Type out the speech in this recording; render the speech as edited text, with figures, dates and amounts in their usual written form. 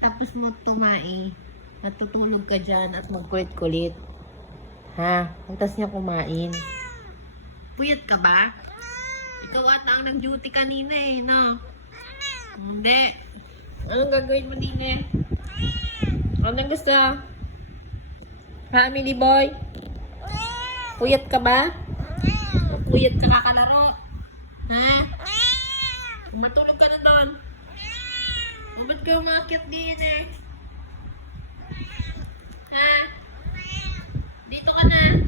Tapos mo tumae, natutulog ka dyan at magkulit-kulit. Ha? Pagtas niya kumain. Puyat ka ba? Ikaw ata ang nag-duty kanina eh, no? Hindi. Anong gagawin mo din eh? Anong gusto? Family boy? Puyat ka ba? Puyat ka kakalaro? Ha? Matulog ka na doon. O ba't ka umakit din eh? Ha? Dito ka na.